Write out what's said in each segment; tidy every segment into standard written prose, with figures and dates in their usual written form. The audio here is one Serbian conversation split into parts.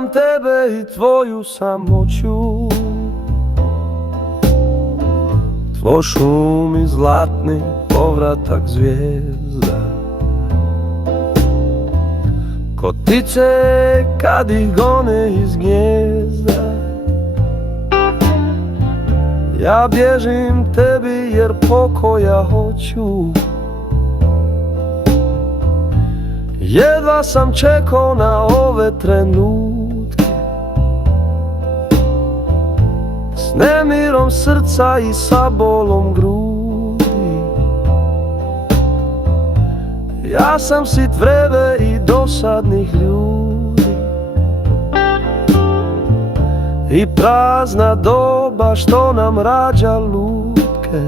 Gledam tebe i tvoju samoću, tvoj šum i zlatni povratak zvijezda, ko ptice kad ih gone iz gnijezda. Ja bježim tebi jer pokoja hoću, jedva sam čekao na ove trenutke, s nemirom srca i sa bolom grudi. Ja sam sit vrebe i dosadnih ljudi i prazna doba što nam rađa lutke.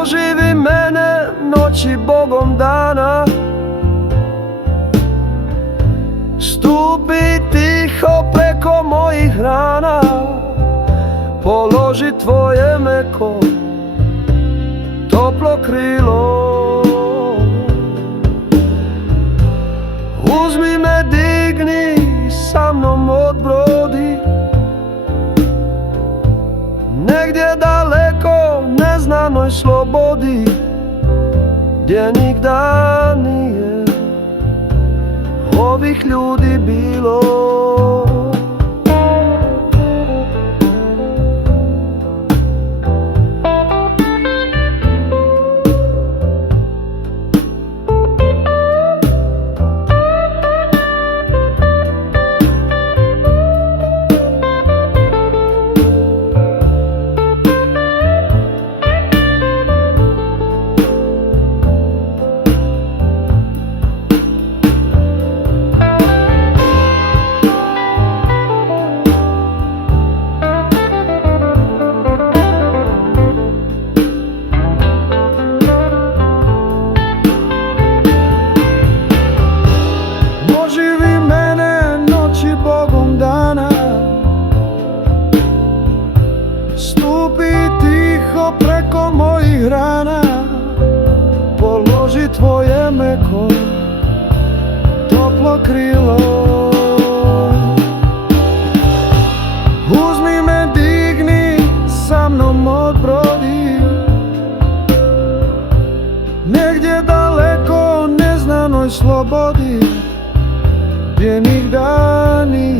Oživi mene noći Bogom dana, stupi tiho preko mojih rana, položi tvoje meko toplo krilo. Uzmi me, digni, sa mnom odbrodi, negdje daleko neznanoj slobodi, gdje nigda nije ovih ljudi bilo. Stupi tiho preko mojih rana, položi tvoje meko toplo krilo. Uzmi me, digni, sa mnom odbrodi, negdje daleko neznanoj slobodi, gdje nigda nije